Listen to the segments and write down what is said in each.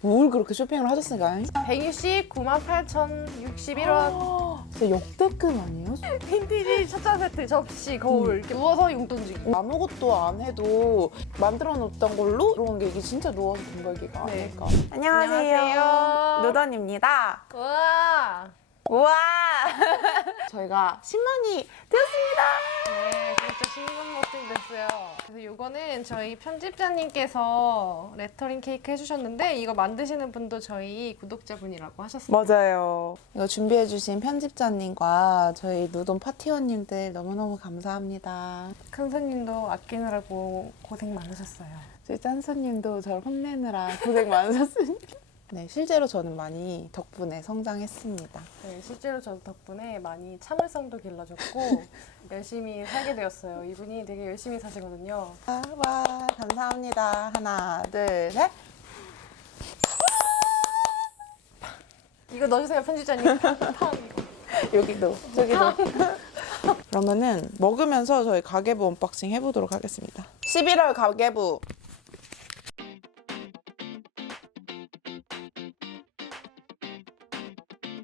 뭘 그렇게 쇼핑을 하셨을까요? 169만8,061원. 진짜 역대급 아니에요? 빈티지 찻잔 세트, 접시, 거울 이렇게 누워서 용돈 주기. 아무것도 안 해도 만들어 놓던 걸로 들어온 게 이게 진짜 누워서 돈 벌기가 네. 아닐까. 안녕하세요. 노던입니다. 우와. 우와! 저희가 10만이 되었습니다. 네, 진짜 신기한 멋진 됐어요. 그래서 이거는 저희 편집자님께서 레터링 케이크 해주셨는데 이거 만드시는 분도 저희 구독자분이라고 하셨어요. 맞아요. 이거 준비해주신 편집자님과 저희 누돈 파티원님들 너무너무 감사합니다. 큰 손님도 아끼느라고 고생 많으셨어요. 저희 짠손님도 저를 혼내느라 고생 많으셨습니다. 네, 실제로 저는 많이 덕분에 성장했습니다. 네, 실제로 저도 덕분에 많이 참을성도 길러졌고 열심히 살게 되었어요. 이분이 되게 열심히 사시거든요. 와, 감사합니다. 하나, 둘, 셋. 이거 넣어주세요, 편집자님. 팡 이거. 여기도, 저기도. 그러면은 먹으면서 저희 가계부 언박싱 해보도록 하겠습니다. 11월 가계부.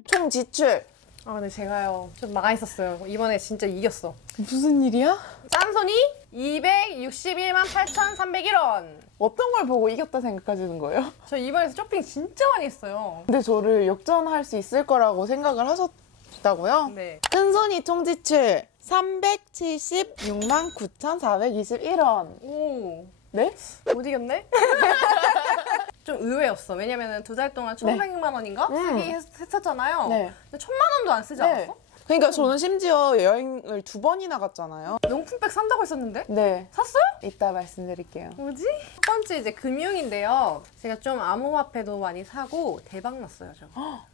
총 지출. 아, 근데 제가요 좀 망했었어요. 이번에 진짜 이겼어. 무슨 일이야? 짠손이 261만 8,301원. 어떤 걸 보고 이겼다 생각하시는 거예요? 저 이번에 쇼핑 진짜 많이 했어요. 근데 저를 역전할 수 있을 거라고 생각을 하셨다고요? 네. 큰손이 총 지출 376만 9,421원. 오, 네? 못 이겼네? 좀 의외였어. 왜냐면은 2달 동안 1,100만 원인가 쓰기 했었잖아요. 네. 근데 1,000만 원도 안 쓰지 않았어? 그러니까 저는 심지어 여행을 2번이나 갔잖아요. 명품백 산다고 했었는데? 네. 샀어요? 이따 말씀드릴게요. 뭐지? 첫 번째 이제 금융인데요. 제가 좀 암호화폐도 많이 사고 대박 났어요, 저.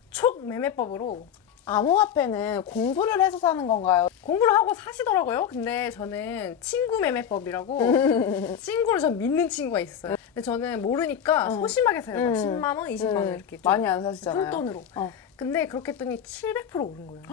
촉 매매법으로 암호화폐는 공부를 해서 사는 건가요? 공부를 하고 사시더라고요. 근데 저는 친구 매매법이라고 친구를 전 믿는 친구가 있어요. 근데 저는 모르니까 소심하게 사요. 막 10만 원, 20만 원 이렇게 좀 많이 안 사시잖아요. 푼돈으로. 어. 근데 그렇게 했더니 700% 오른 거예요.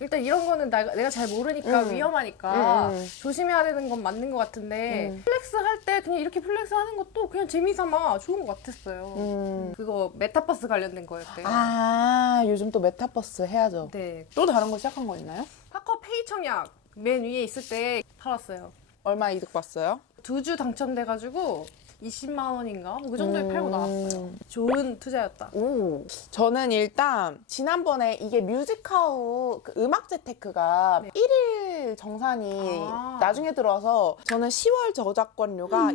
일단 이런 거는 내가 잘 모르니까 위험하니까 조심해야 되는 건 맞는 것 같은데 플렉스 할 때 그냥 이렇게 플렉스 하는 것도 그냥 재미삼아 좋은 것 같았어요. 그거 메타버스 관련된 거였대요. 아, 요즘 또 메타버스 해야죠. 네. 또 다른 거 시작한 거 있나요? 카카오페이 청약 맨 위에 있을 때 팔았어요. 얼마 이득 봤어요? 2주 당첨돼가지고 20만 원인가? 뭐 그 정도에 팔고 나왔어요. 좋은 투자였다. 오. 저는 일단 지난번에 이게 뮤직하우 그 음악 재테크가 1일 정산이 나중에 들어와서 저는 10월 저작권료가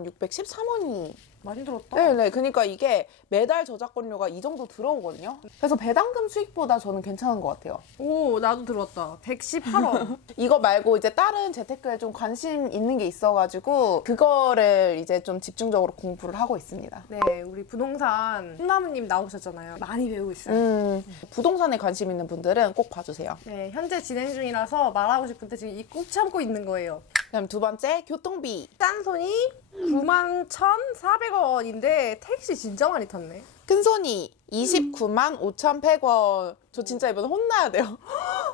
25,613원이 많이 들었다. 네네. 그러니까 이게 매달 저작권료가 이 정도 들어오거든요. 그래서 배당금 수익보다 저는 괜찮은 것 같아요. 오, 나도 들었다. 118원. 이거 말고 이제 다른 재테크에 좀 관심 있는 게 있어가지고 그거를 이제 좀 집중적으로 공부를 하고 있습니다. 네, 우리 부동산 훈나무님 나오셨잖아요. 많이 배우고 있어요. 부동산에 관심 있는 분들은 꼭 봐주세요. 네, 현재 진행 중이라서 말하고 싶은데 지금 이 꾹 참고 있는 거예요. 그다음 두 번째 교통비. 짠손이 91,400원인데 택시 진짜 많이 탔네. 큰손이 29만 5,100원. 저 진짜 이번에 혼나야 돼요.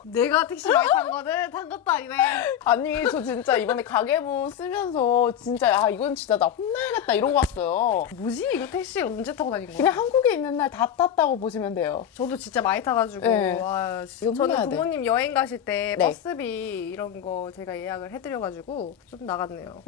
내가 택시 많이 탄 거는 탄 것도 아니네. 아니 저 진짜 이번에 가계부 쓰면서 진짜 아 이건 진짜 나 혼나야겠다 이러고 왔어요. 뭐지? 이거 택시 언제 타고 다닌 거야? 그냥 한국에 있는 날 다 탔다고 보시면 돼요. 저도 진짜 많이 타가지고 네. 와, 이거 혼나야 저는 돼. 부모님 여행 가실 때 네. 버스비 이런 거 제가 예약을 해드려가지고 좀 나갔네요.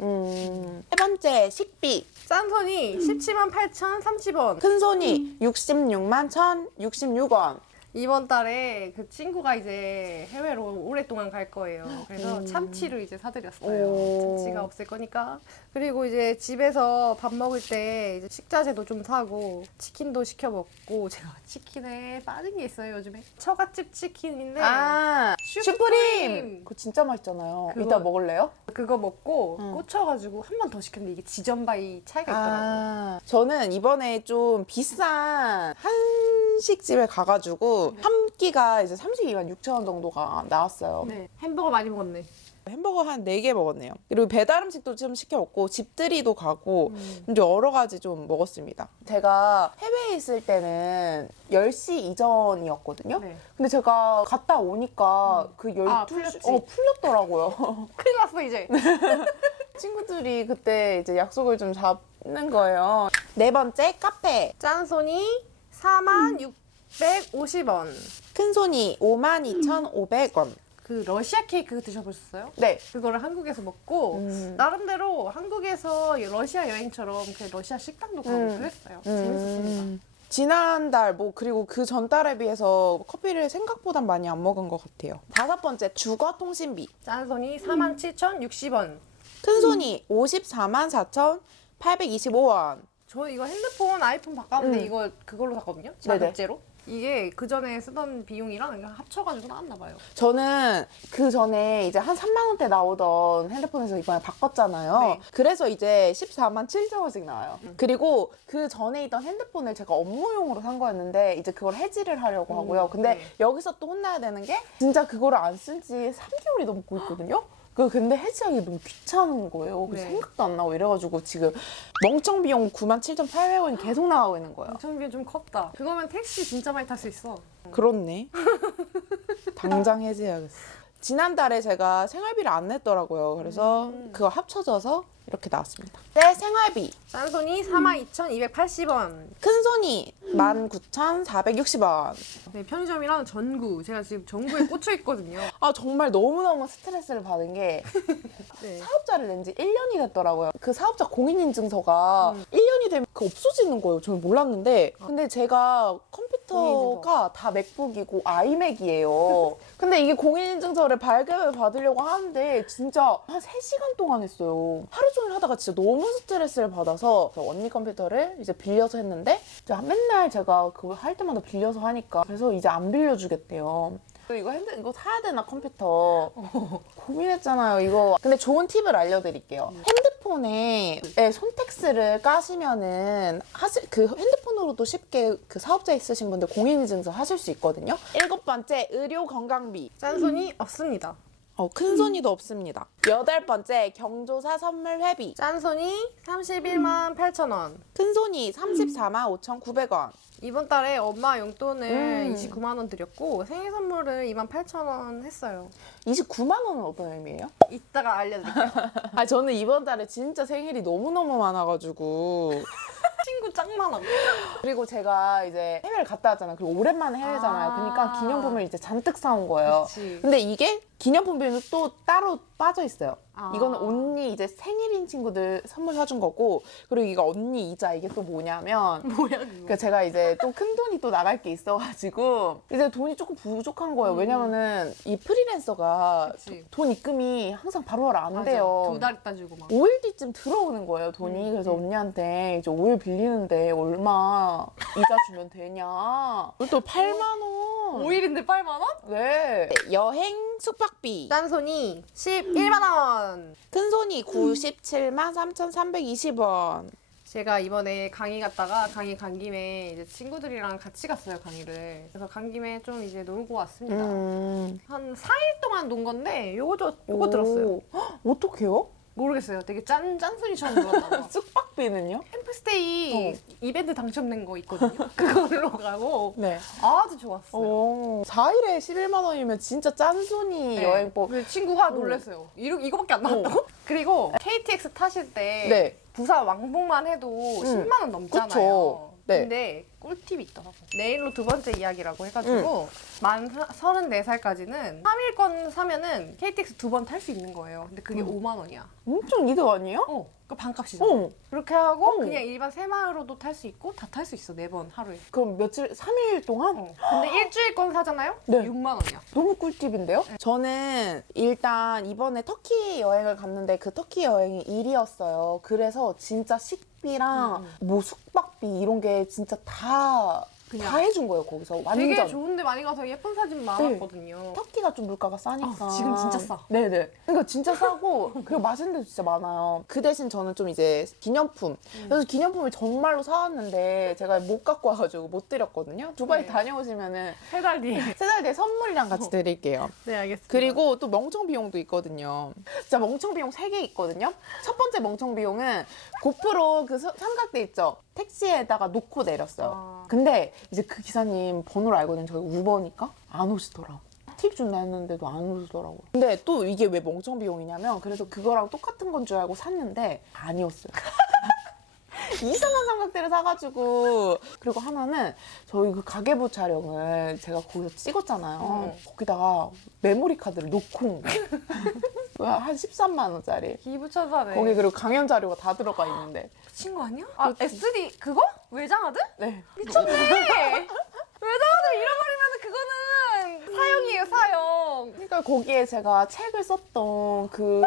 세 번째 식비. 짠손이 17만 8,030원. 큰손이 66만 1,066원. 이번 달에 그 친구가 이제 해외로 오랫동안 갈 거예요. 그래서 참치를 이제 사드렸어요. 오. 참치가 없을 거니까. 그리고 이제 집에서 밥 먹을 때 이제 식자재도 좀 사고 치킨도 시켜 먹고 제가 치킨에 빠진 게 있어요 요즘에. 처갓집 치킨인데 아 슈프림. 그거 진짜 맛있잖아요. 그거- 이따 먹을래요? 그거 먹고 꽂혀가지고 한 번 더 시켰는데 이게 지점바이 차이가 있더라고요. 아, 저는 이번에 좀 비싼 한식집에 가가지고 한 끼가 이제 32만 6천 원 정도가 나왔어요. 네, 햄버거 많이 먹었네. 햄버거 한 4개 먹었네요. 그리고 배달 음식도 좀 시켜 먹고 집들이도 가고 이제 여러 가지 좀 먹었습니다. 제가 해외에 있을 때는 10시 이전이었거든요. 네. 근데 제가 갔다 오니까 그 12시 아, 풀렸지. 풀렸더라고요. 큰일 났어 이제. 친구들이 그때 이제 약속을 좀 잡는 거예요. 네 번째 카페. 짠손이 46,650원. 큰손이 52,500원. 그 러시아 케이크 드셔보셨어요? 네. 그거를 한국에서 먹고 나름대로 한국에서 러시아 여행처럼 그 러시아 식당도 가고 그랬어요. 재밌었습니다. 지난달 그리고 그 전달에 비해서 커피를 생각보다 많이 안 먹은 것 같아요. 다섯 번째 주거 통신비. 짠손이 47,060원. 큰손이 544,825원. 저 이거 핸드폰 아이폰 바꿨는데 이거 그걸로 샀거든요. 자급제로. 이게 그 전에 쓰던 비용이랑 이거 합쳐가지고 나왔나 봐요. 저는 그 전에 이제 한 3만 원대 나오던 핸드폰에서 이번에 바꿨잖아요. 네. 그래서 이제 14만 7천 원씩 나와요. 그리고 그 전에 있던 핸드폰을 제가 업무용으로 산 거였는데 이제 그걸 해지를 하려고 하고요. 근데 네. 여기서 또 혼나야 되는 게 진짜 그거를 안 쓴 지 3개월이 넘고 있거든요. 근데 해지하기 너무 귀찮은 거예요. 그래서 네. 생각도 안 나고 이래가지고 지금 멍청 비용 97,800원이 계속 나가고 있는 거예요. 정비 좀 컸다. 그거면 택시 진짜 많이 탈 수 있어. 그렇네. 당장 해지해야겠어. 지난달에 제가 생활비를 안 냈더라고요. 그래서 그거 합쳐져서 이렇게 나왔습니다. 네, 생활비. 짠손이 42,280원. 큰손이 19,460원. 네, 편의점이랑 전구. 제가 지금 전구에 꽂혀 있거든요. 아, 정말 너무너무 스트레스를 받은 게 네. 사업자를 낸 지 1년이 됐더라고요. 그 사업자 공인인증서가 1년이 되면 없어지는 거예요. 저는 몰랐는데. 근데 제가 컴퓨터가 다 맥북이고 아이맥이에요. 근데 이게 공인인증서를 발급을 받으려고 하는데 진짜 한 3시간 동안 했어요. 하루 종일 하다가 진짜 너무 스트레스를 받아서 언니 컴퓨터를 이제 빌려서 했는데 이제 맨날 제가 그걸 할 때마다 빌려서 하니까 그래서 이제 안 빌려주겠대요. 이거 사야 되나 컴퓨터 고민했잖아요 이거. 근데 좋은 팁을 알려드릴게요. 핸드폰에 손택스를 까시면은 그 핸드폰으로도 쉽게 그 사업자 있으신 분들 공인인증서 하실 수 있거든요. 7번째 의료 건강비. 짠손이 없습니다. 큰손이도 없습니다. 8번째 경조사 선물 회비. 짠손이 318,000원. 큰손이 345,900원. 이번 달에 엄마 용돈을 29만 원 드렸고 생일 선물을 28,000원 했어요. 29만 원은 어떤 의미예요? 이따가 알려드릴게요. 저는 이번 달에 진짜 생일이 너무너무 많아가지고 친구 짱 많아. 그리고 제가 이제 해외를 갔다 왔잖아요. 그리고 오랜만에 해외잖아요. 그러니까 기념품을 이제 잔뜩 사온 거예요. 그치. 근데 이게 기념품비는 또 따로 빠져 있어요. 아. 이거는 언니 이제 생일인 친구들 선물 사준 거고, 그리고 이거 언니 이자. 이게 또 뭐냐면 뭐야 그거. 그러니까 제가 이제 또 큰 돈이 또 나갈 게 있어가지고 이제 돈이 조금 부족한 거예요. 왜냐면은 이 프리랜서가 그치. 돈 입금이 항상 바로바로 안 맞아. 돼요. 2달 있다 주고 막. 5일 뒤쯤 들어오는 거예요, 돈이. 그래서 언니한테 이제 5일 빌리는데 얼마 이자 주면 되냐. 또 8만 원. 5일인데 8만 원? 네. 여행 숙박비. 짠손이 11만 원. 큰손이 97만 3,320원. 제가 이번에 강의 갔다가 강의 간 김에 이제 친구들이랑 같이 갔어요, 강의를. 그래서 간 김에 좀 이제 놀고 왔습니다. 한 4일 동안 논 건데 요거 들었어요. 어떡해요? 모르겠어요. 되게 짠순이처럼 놀았나 봐. 숙박비는요? 캠프스테이 이벤트 당첨된 거 있거든요. 그걸로 가고 네. 아주 좋았어요. 4일에 11만 원이면 진짜 짠순이 네. 여행법. 그 친구가 놀랐어요. 이거밖에 안 나왔다고? 그리고 KTX 타실 때 네. 부산 왕복만 해도 10만 원 넘잖아요. 그쵸. 네. 근데 꿀팁이 있더라고. 내일로 두 번째 이야기라고 해가지고 만 34살까지는 3일권 사면은 KTX 2번 탈 수 있는 거예요. 근데 그게 5만 원이야. 엄청 이득 아니에요? 그 반값이잖아. 어. 그렇게 하고 그냥 일반 새마을로도 탈 수 있고 다 탈 수 있어. 4번 하루에. 그럼 3일 동안? 근데 일주일권 사잖아요? 네. 6만 원이야. 너무 꿀팁인데요? 저는 일단 이번에 터키 여행을 갔는데 그 터키 여행이 일이었어요. 그래서 진짜 식비랑 뭐 숙박비 이런 게 진짜 다 해준 거예요, 거기서. 완전. 되게 좋은데 많이 가서 예쁜 사진 많았거든요. 터키가 좀 물가가 싸니까. 지금 진짜 싸. 네네. 그러니까 진짜 싸고 그리고 맛있는 데도 진짜 많아요. 그 대신 저는 좀 이제 기념품. 그래서 기념품을 정말로 사왔는데 제가 못 갖고 와가지고 못 드렸거든요. 두바이 네. 다녀오시면은 3달 뒤에. 3달 뒤에 선물이랑 같이 드릴게요. 네, 알겠습니다. 그리고 또 멍청 비용도 있거든요. 진짜 멍청 비용 3개 있거든요. 첫 번째 멍청 비용은 고프로 그 삼각대 있죠? 택시에다가 놓고 내렸어요. 근데 이제 그 기사님 번호를 알거든요. 저희 우버니까 안 오시더라. 팁 준다 했는데도 안 오시더라고요. 근데 또 이게 왜 멍청 비용이냐면 그래서 그거랑 똑같은 건 줄 알고 샀는데 아니었어요. 이상한 삼각대를 사가지고 그리고 하나는 저희 그 가계부 촬영을 제가 거기서 찍었잖아요. 거기다가 메모리 카드를 놓고 온 거예요. 한 13만 원짜리. 기부천사네. 거기 그리고 강연 자료가 다 들어가 있는데. 미친 거 아니야? 아 SD 그거? 외장하드? 네. 미쳤네. 외장하드 잃어버리면 그거는 사형이에요 사형. 그러니까 거기에 제가 책을 썼던 그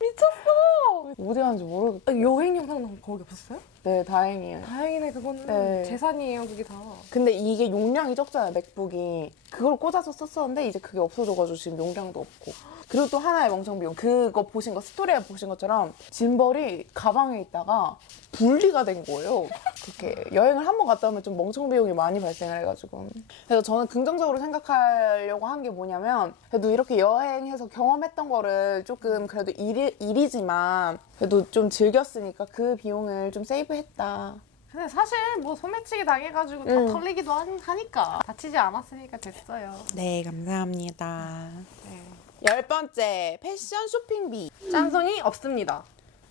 미쳤어. 어디 갔는지 모르겠어요. 여행 영상은 거기 없었어요? 네, 다행이에요. 다행이네 그거는. 네. 재산이에요 그게 다. 근데 이게 용량이 적잖아요, 맥북이. 그걸 꽂아서 썼었는데 이제 그게 없어져가지고 지금 용량도 없고. 그리고 또 하나의 멍청 비용. 그거 보신 거, 스토리에 보신 것처럼 짐벌이 가방에 있다가 분리가 된 거예요. 그렇게 여행을 한 번 갔다 오면 좀 멍청 비용이 많이 발생을 해가지고. 그래서 저는 긍정적으로 생각하려고 한 게 뭐냐면 그래도 이렇게 여행해서 경험했던 거를 조금 그래도 일이지만 그래도 좀 즐겼으니까 그 비용을 좀 세이브했다. 근데 사실 뭐 소매치기 당해가지고 다 털리기도 하니까 다치지 않았으니까 됐어요. 네, 감사합니다. 네. 10번째, 패션 쇼핑비. 짠손이 없습니다.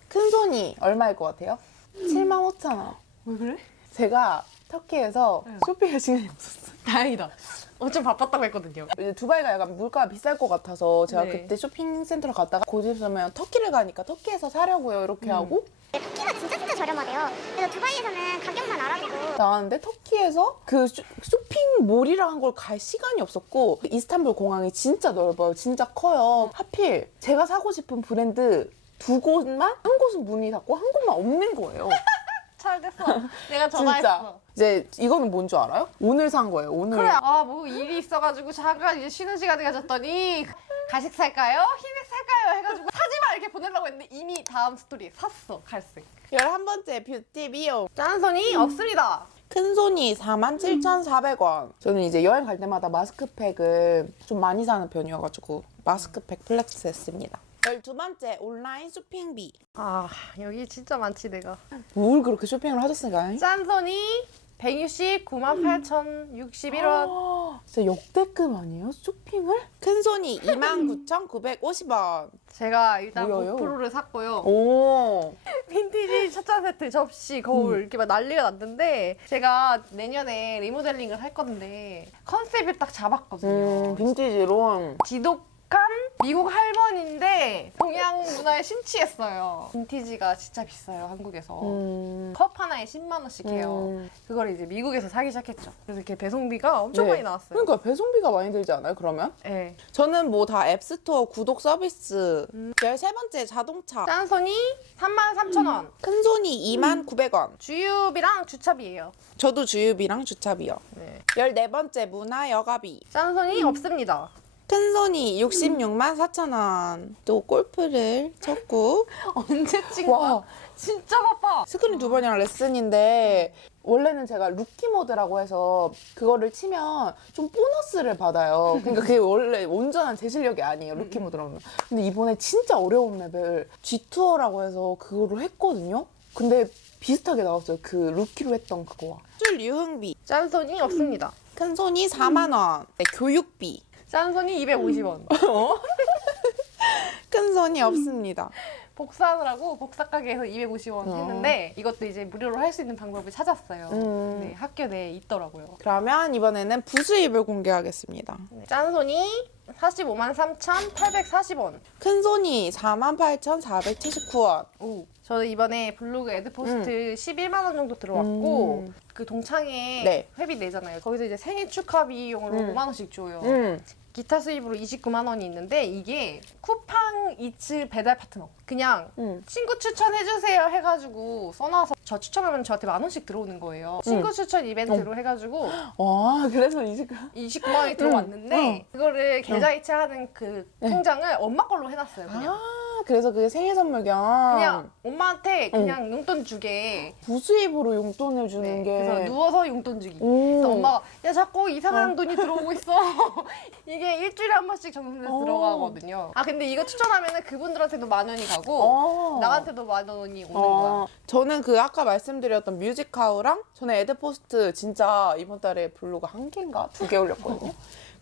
큰 손이 얼마일 것 같아요? 75,000원. 왜 그래? 제가 터키에서 쇼핑할 시간이 없었어요. 다행이다. 엄청 바빴다고 했거든요. 이제 두바이가 약간 물가가 비쌀 것 같아서 제가 네. 그때 쇼핑센터를 갔다가 고집스러면 터키를 가니까 터키에서 사려고요 이렇게 하고 터키가 진짜 저렴하대요. 그래서 두바이에서는 가격만 알아보고 나왔는데 터키에서 그 쇼핑몰이라는 걸 갈 시간이 없었고 이스탄불 공항이 진짜 넓어요. 진짜 커요. 하필 제가 사고 싶은 브랜드 두 곳만 한 곳은 문이 닫고 한 곳만 없는 거예요. 잘 됐어. 내가 진짜. 전화했어. 이제 이거는 뭔 줄 알아요? 오늘 산 거예요. 오늘. 그래. 아, 뭐 일이 있어가지고 잠깐 이제 쉬는 시간에 가졌더니 가식 살까요? 히백 살까요? 해가지고 사지마 이렇게 보내려고 했는데 이미 다음 스토리에 샀어. 갈색. 11번째 뷰티 비용. 짠손이 없습니다. 큰 손이 47,400원. 저는 이제 여행 갈 때마다 마스크팩을 좀 많이 사는 편이어가지고 마스크팩 플렉스 했습니다. 12번째, 온라인 쇼핑비. 아, 여기 진짜 많지 내가. 뭘 그렇게 쇼핑을 하셨을까요? 짠손이 169,8,061원. 진짜 역대급 아니에요? 쇼핑을? 큰 손이 29,950원. 제가 일단 뭐예요? 고프로를 샀고요. 오. 빈티지 찻잔 세트, 접시, 거울 이렇게 막 난리가 났는데 제가 내년에 리모델링을 할 건데 컨셉을 딱 잡았거든요. 빈티지로. 지독한 미국 할머니인데 동양 문화에 심취했어요. 빈티지가 진짜 비싸요, 한국에서. 컵 하나에 10만 원씩 해요. 그걸 이제 미국에서 사기 시작했죠. 그래서 이렇게 배송비가 엄청 네. 많이 나왔어요. 그러니까 배송비가 많이 들지 않아요, 그러면? 네. 저는 뭐 다 앱스토어 구독 서비스. 13번째, 자동차. 짠손이 33,000원. 큰 손이 29,900원. 주유비랑 주차비예요. 저도 주유비랑 주차비요. 네. 14번째, 문화 여가비. 짠손이 없습니다. 큰 손이 664,000원. 또 골프를 쳤고. 언제 찍은 와. 거야? 진짜 바빠. 스크린 2번이랑 레슨인데 원래는 제가 루키 모드라고 해서 그거를 치면 좀 보너스를 받아요. 그러니까 그게 원래 온전한 제 실력이 아니에요. 루키 모드라면. 근데 이번에 진짜 어려운 맵을 G투어라고 해서 그거를 했거든요. 근데 비슷하게 나왔어요. 그 루키로 했던 그거와. 줄 유흥비. 짠손이 없습니다. 큰 손이 4만 원. 네, 교육비. 짠손이 250원. 큰 손이 없습니다. 복사하느라고 복사 가게에서 250원 어. 했는데 이것도 이제 무료로 할 수 있는 방법을 찾았어요. 네, 학교 내에 있더라고요. 그러면 이번에는 부수입을 공개하겠습니다. 짠손이 453,840원. 큰 손이 48,479원. 오. 저는 이번에 블로그 애드포스트 11만 원 정도 들어왔고 그 동창회 네. 회비 내잖아요. 거기서 이제 생일 축하 비용으로 5만 원씩 줘요. 기타 수입으로 29만 원이 있는데 이게 쿠팡 이츠 배달 파트너. 그냥 친구 추천해주세요 해가지고 써놔서 저 추천하면 저한테 10,000원씩 들어오는 거예요. 친구 추천 이벤트로 해가지고 와, 그래서 29만 원이 들어왔는데 그거를 계좌 이체하는 그 통장을 엄마 걸로 해놨어요. 그냥. 아, 그래서 그게 생일 선물 겸 그냥 엄마한테 그냥 용돈 주게. 부수입으로 용돈을 주는 네, 게. 그래서 누워서 용돈 주기. 오. 그래서 엄마가 야 자꾸 이상한 돈이 들어오고 있어. 이게 일주일에 한 번씩 정산돼서 들어가거든요. 아 근데 이거 추천하면은 그분들한테도 10,000원이 가고 나한테도 10,000원이 오는 거야. 저는 그 아까 말씀드렸던 뮤직하우랑 저는 애드포스트 진짜 이번 달에 블로그 1개인가 2개 올렸거든요.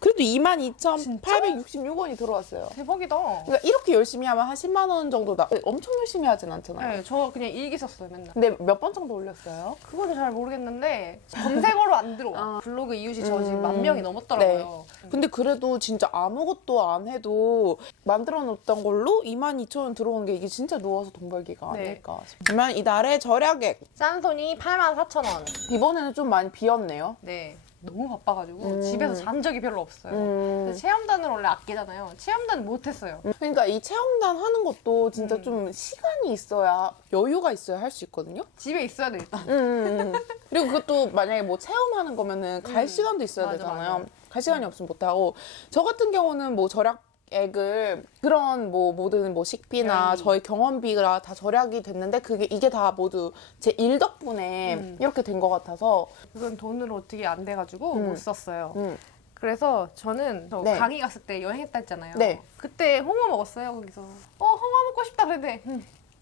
그래도 22,866원이 들어왔어요. 대박이다. 그러니까 이렇게 열심히 하면 한 10만 원 정도 엄청 열심히 하진 않잖아요. 네, 저 그냥 일기 썼어요 맨날. 근데 몇 번 정도 올렸어요? 그거는 잘 모르겠는데 검색어로 안 들어와. 블로그 이웃이 저 지금 10,000명이 넘었더라고요. 근데 그래도 진짜 아무것도 안 해도 만들어 놓던 걸로 22,000원 들어온 게 이게 진짜 누워서 돈 벌기가 네. 아닐까 싶어요. 그러면 이달의 절약액. 짠손이 84,000원. 이번에는 좀 많이 비었네요. 네. 너무 바빠가지고 집에서 잔 적이 별로 없어요. 음. 근데 체험단을 원래 아끼잖아요. 체험단 못했어요. 그러니까 이 체험단 하는 것도 진짜 음. 좀 시간이 있어야, 여유가 있어야 할 수 있거든요. 집에 있어야 돼 일단. 그리고 그것도 만약에 뭐 체험하는 거면은 갈 시간도 있어야 맞아, 되잖아요. 맞아. 갈 시간이 없으면 못하고. 저 같은 경우는 뭐 절약액을 그런 뭐 모든 뭐 식비나 네. 저희 경험비가 다 절약이 됐는데 이게 다 모두 제 일 덕분에 이렇게 된 것 같아서. 그건 돈으로 어떻게 안 돼가지고 못 썼어요. 음. 그래서 저는 저 네. 강의 갔을 때 여행했다 했잖아요. 네. 그때 홍어 먹었어요 거기서. 홍어 먹고 싶다 그랬는데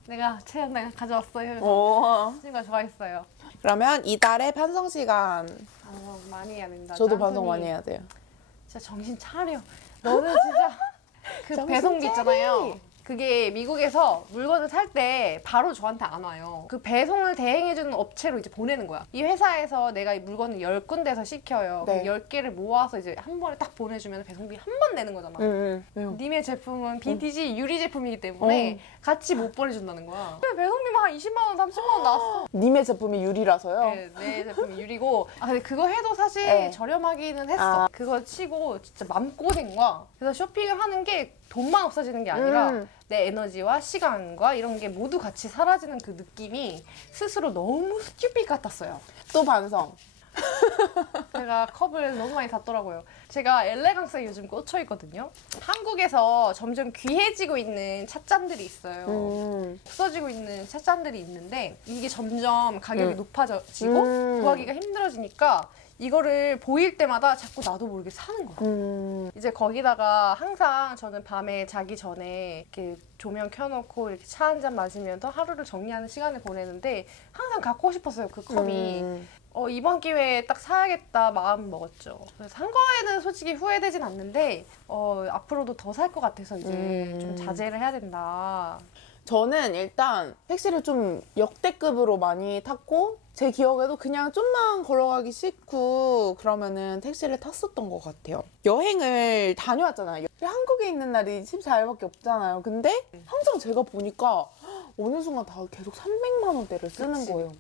내가 체험단 가져왔어요. 어. 친구가 좋아했어요. 그러면 이달의 반성 시간. 반성 많이 해야 된다. 저도 짠순이. 반성 많이 해야 돼요. 진짜 정신 차려. 너는 진짜 그 정신 배송비 있잖아요. 차리. 그게 미국에서 물건을 살 때 바로 저한테 안 와요. 그 배송을 대행해주는 업체로 이제 보내는 거야. 이 회사에서 내가 이 물건을 10군데서 시켜요. 네. 그 10개를 모아서 이제 한 번에 딱 보내주면 배송비 한 번 내는 거잖아. 왜요? 님의 제품은 빈티지 유리 제품이기 때문에 같이 못 보내준다는 거야. 근데 배송비만 한 20만 원, 30만 원 나왔어. 님의 제품이 유리라서요? 네, 내 제품이 유리고. 근데 그거 해도 사실 네. 저렴하기는 했어. 아. 그거 치고 진짜 맘고생과. 그래서 쇼핑을 하는 게 돈만 없어지는 게 아니라 내 에너지와 시간과 이런 게 모두 같이 사라지는 그 느낌이 스스로 너무 스튜핏 같았어요. 또 반성. 제가 컵을 너무 많이 샀더라고요. 제가 엘레강스에 요즘 꽂혀 있거든요. 한국에서 점점 귀해지고 있는 찻잔들이 있어요. 없어지고 있는 찻잔들이 있는데 이게 점점 가격이 높아지고 구하기가 힘들어지니까 이거를 보일 때마다 자꾸 나도 모르게 사는 거야. 이제 거기다가 항상 저는 밤에 자기 전에 이렇게 조명 켜놓고 이렇게 차 한 잔 마시면서 하루를 정리하는 시간을 보내는데 항상 갖고 싶었어요, 그 컵이. 이번 기회에 딱 사야겠다 마음 먹었죠. 그래서 산 거에는 솔직히 후회되진 않는데 앞으로도 더 살 것 같아서 이제 좀 자제를 해야 된다. 저는 일단 택시를 좀 역대급으로 많이 tas고 제 기억에도 그냥 좀만 걸어가기 싫고 그러면은 택시를 탔었던 것 같아요. 여행을 다녀왔잖아요. 한국에 있는 날이 14일밖에 없잖아요. 근데 항상 제가 보니까 어느 순간 다 계속 300만 원대를 쓰는 그치. 거예요.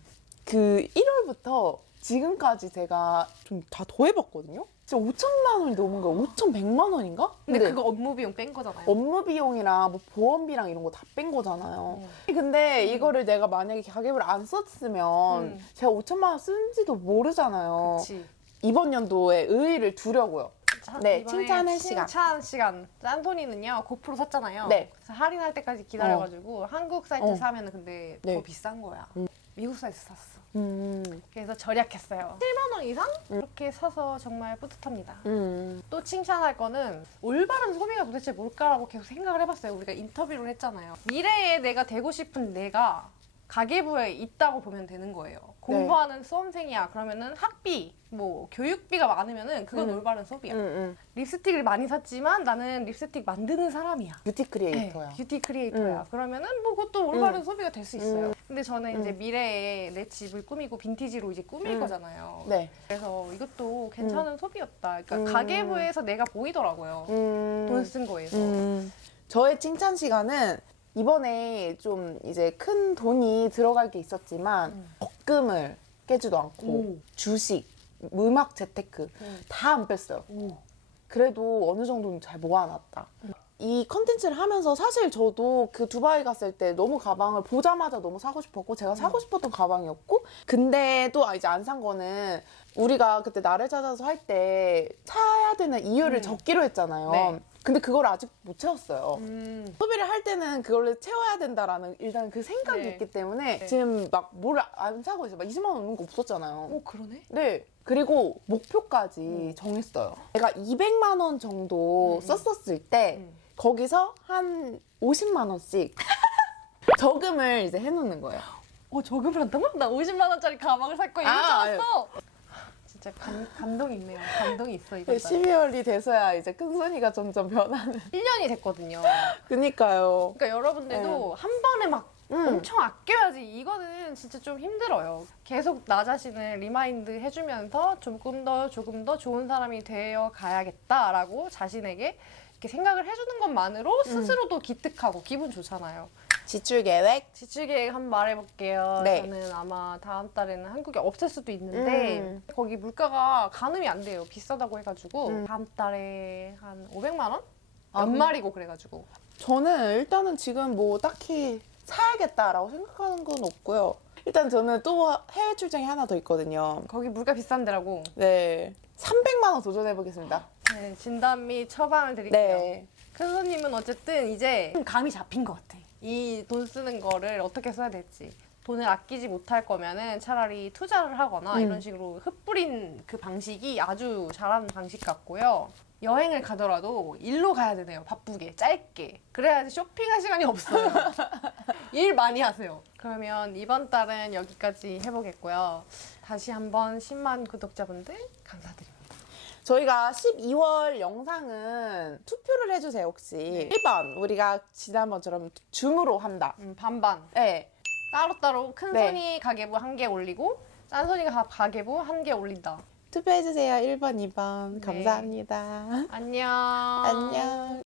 그 1월부터 지금까지 제가 좀 다 더해봤거든요. 진짜 5천만 원이 넘은 거예요. 5,100만 원인가? 근데 그거 업무 비용 뺀 거잖아요. 업무 비용이랑 뭐 보험비랑 이런 거 다 뺀 거잖아요. 근데 이거를 내가 만약에 가계부를 안 썼으면 제가 5천만 원 쓴지도 모르잖아요. 그치. 이번 연도에 의의를 두려고요. 네, 이번에 칭찬할 시간. 칭찬 시간. 짠톤이는요, 고프로 샀잖아요. 네. 그래서 할인할 때까지 기다려가지고 한국 사이트 사면은 근데 네. 더 비싼 거야. 미국 사이트 샀어. 음. 그래서 절약했어요. 7만 원 이상? 이렇게 사서 정말 뿌듯합니다. 또 칭찬할 거는 올바른 소비가 도대체 뭘까라고 계속 생각을 해봤어요. 우리가 인터뷰를 했잖아요. 미래에 내가 되고 싶은 내가 가계부에 있다고 보면 되는 거예요. 공부하는 수험생이야. 그러면은 학비, 뭐 교육비가 많으면은 그건 올바른 소비야. 립스틱을 많이 샀지만 나는 립스틱 만드는 사람이야. 뷰티 크리에이터야. 네, 뷰티 크리에이터야. 그러면은 뭐 그것도 올바른 소비가 될 수 있어요. 근데 저는 이제 미래에 내 집을 꾸미고 빈티지로 이제 꾸밀 거잖아요. 네. 그래서 이것도 괜찮은 소비였다. 그러니까 가계부에서 내가 보이더라고요. 돈 쓴 거에서. 저의 칭찬 시간은 이번에 좀 이제 큰 돈이 들어갈 게 있었지만 적금을 깨지도 않고 주식, 음악 재테크 다 안 뺐어요. 그래도 어느 정도는 잘 모아놨다. 이 컨텐츠를 하면서 사실 저도 그 두바이 갔을 때 너무 가방을 보자마자 너무 사고 싶었고 제가 사고 싶었던 가방이었고 근데 또 이제 안 산 거는 우리가 그때 나를 찾아서 할 때 사야 되는 이유를 적기로 했잖아요. 네. 근데 그걸 아직 못 채웠어요. 소비를 할 때는 그걸로 채워야 된다라는 일단 그 생각이 네. 있기 때문에 네. 지금 막 뭘 안 사고 있어요. 막 20만 원 넘는 거 없었잖아요. 그러네? 네. 그리고 목표까지 정했어요. 내가 200만 원 정도 썼었을 때 거기서 한 50만 원씩 저금을 이제 해놓는 거예요. 저금을 한다고? 나 50만 원짜리 가방을 살 거야. 이럴 줄 아, 알았어. 진짜 감동이 있네요. 감동이 있어 이번 달. 12월이 돼서야 이제 큰손이가 점점 변하는. 1년이 됐거든요. 그니까요. 그러니까 여러분들도 한 번에 막 엄청 아껴야지. 이거는 진짜 좀 힘들어요. 계속 나 자신을 리마인드 해주면서 조금 더 좋은 사람이 되어 가야겠다라고 자신에게 이렇게 생각을 해주는 것만으로 스스로도 기특하고 기분 좋잖아요. 지출 계획. 지출 계획 한번 말해볼게요. 네. 저는 아마 다음 달에는 한국에 없을 수도 있는데 거기 물가가 가늠이 안 돼요. 비싸다고 해가지고 다음 달에 한 500만 원? 연말이고 그래가지고. 저는 일단은 지금 뭐 딱히 사야겠다라고 생각하는 건 없고요. 일단 저는 또 해외 출장이 하나 더 있거든요. 거기 물가 비싼 데라고. 네. 300만 원 도전해 보겠습니다. 네, 진단 및 처방을 드릴게요. 네. 큰 손님은 어쨌든 이제 좀 감이 잡힌 것 같아. 이 돈 쓰는 거를 어떻게 써야 될지. 돈을 아끼지 못할 거면은 차라리 투자를 하거나 이런 식으로 흩뿌린 그 방식이 아주 잘하는 방식 같고요. 여행을 가더라도 일로 가야 되네요. 바쁘게, 짧게. 그래야지 쇼핑할 시간이 없어요. 일 많이 하세요. 그러면 이번 달은 여기까지 해보겠고요. 다시 한번 10만 구독자분들 감사드립니다. 저희가 12월 영상은 투표를 해주세요, 혹시. 네. 1번, 우리가 지난번처럼 줌으로 한다. 반반. 네. 따로따로 큰 네. 손이 가계부 1개 올리고 짠 손이 가계부 1개 올린다. 투표해주세요, 1번, 2번. 네. 감사합니다. 안녕. 안녕.